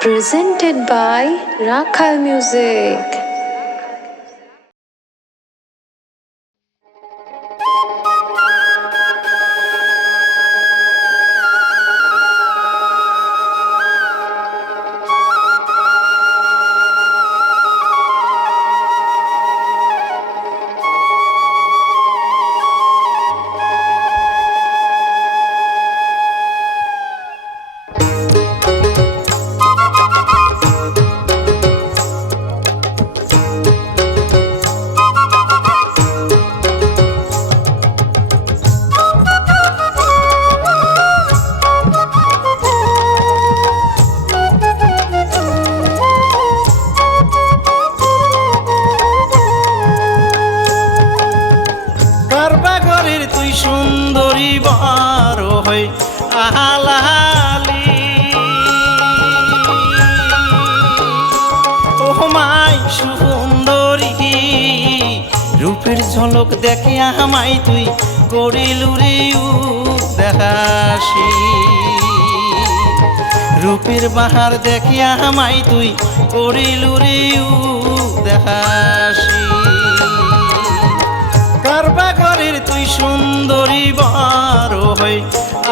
Presented by Rakhal Music. কারবাগরের তুই সুন্দরী বড় হই আহালালি ও মাই সুন্দরী রূপের ঝলক দেখে আমায় তুই করিলু রে দেখাসি রূপের বাহার দেখে আমায় তুই করিলু রে দেখাসি কারবাগরের তুই সুন্দরী বড় হই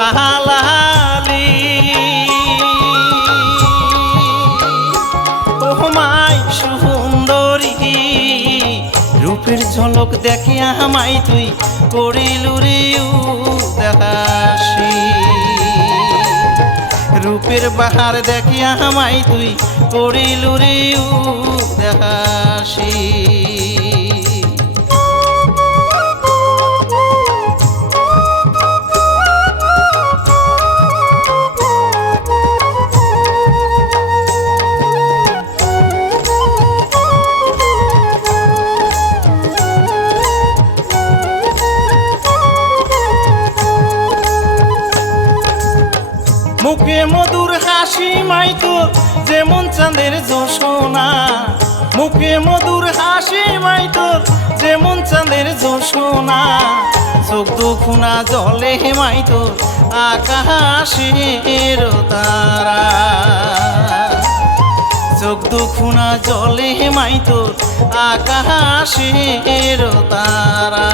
আহালালি ও মাই সুন্দরী রূপের ঝলক দেখে আমায় তুই করিলু রে দেখাসি রূপের বাহার দেখে আমায় তুই করিলু রে দেখাসি মুখে মধুর হাসি মাই তোর যেমন চাঁদের জোছনা মুখে মধুর হাসি মাই তোর যেমন চাঁদের জোছনা চোখ দুখুনা জলে মাই তোর আকাশের তারা চোখ দুখুনা জলে মাই তোর আকাশের তারা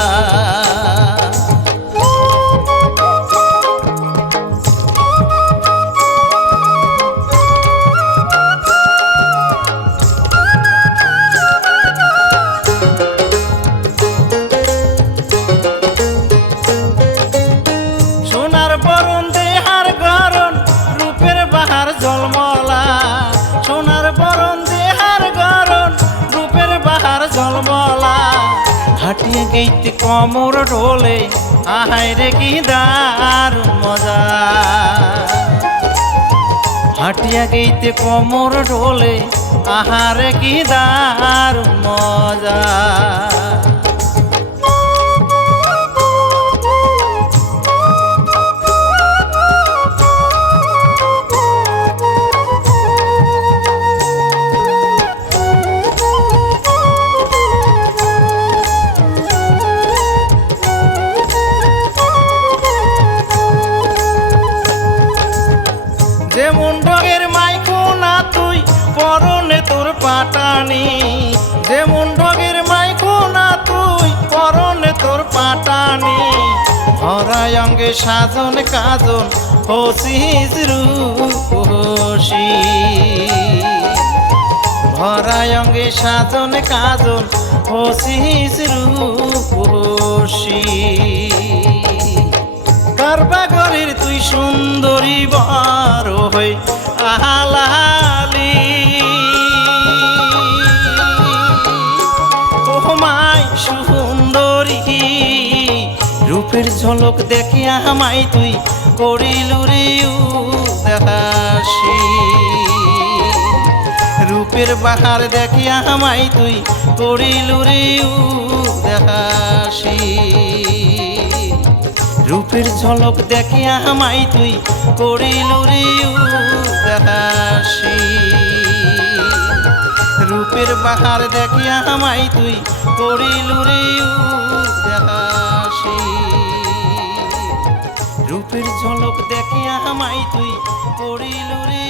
সোনার বরণ দেহার গরণ রূপের বাহার জলমলা হাঁটিয়ে গেইতে কমর ঢোলে আহাই রে কি দারুণ মজা হাঁটিয়া গেইতে কমর ঢোলে আহারে কি দারুণ মজা যেমন রঙের মাইখোনা তুই পরনে তোর পাটানি যেমন রঙের মাইখোনা তুই পরনে তোর পাটানি ভরায় অঙ্গে সাজন কাজন হসিস রূপসী ভরায় অঙ্গে সাজন কাজন হসিস রূপসী কারবাগরের তুই সুন্দরী বড় হই আহালালি ও মাই সুন্দরী রূপের ঝলক দেখে আমায় তুই করিলু রে দেখাসি রূপের বাহার দেখে আমায় তুই করিলু রে দেখাসি রূপের ঝলক দেখে আমায় তুই করিলু রে দেখাসি রূপের বাহার দেখে আমায় তুই করিলু রে দেখাসি রূপের ঝলক দেখে আমায় তুই করিলু রে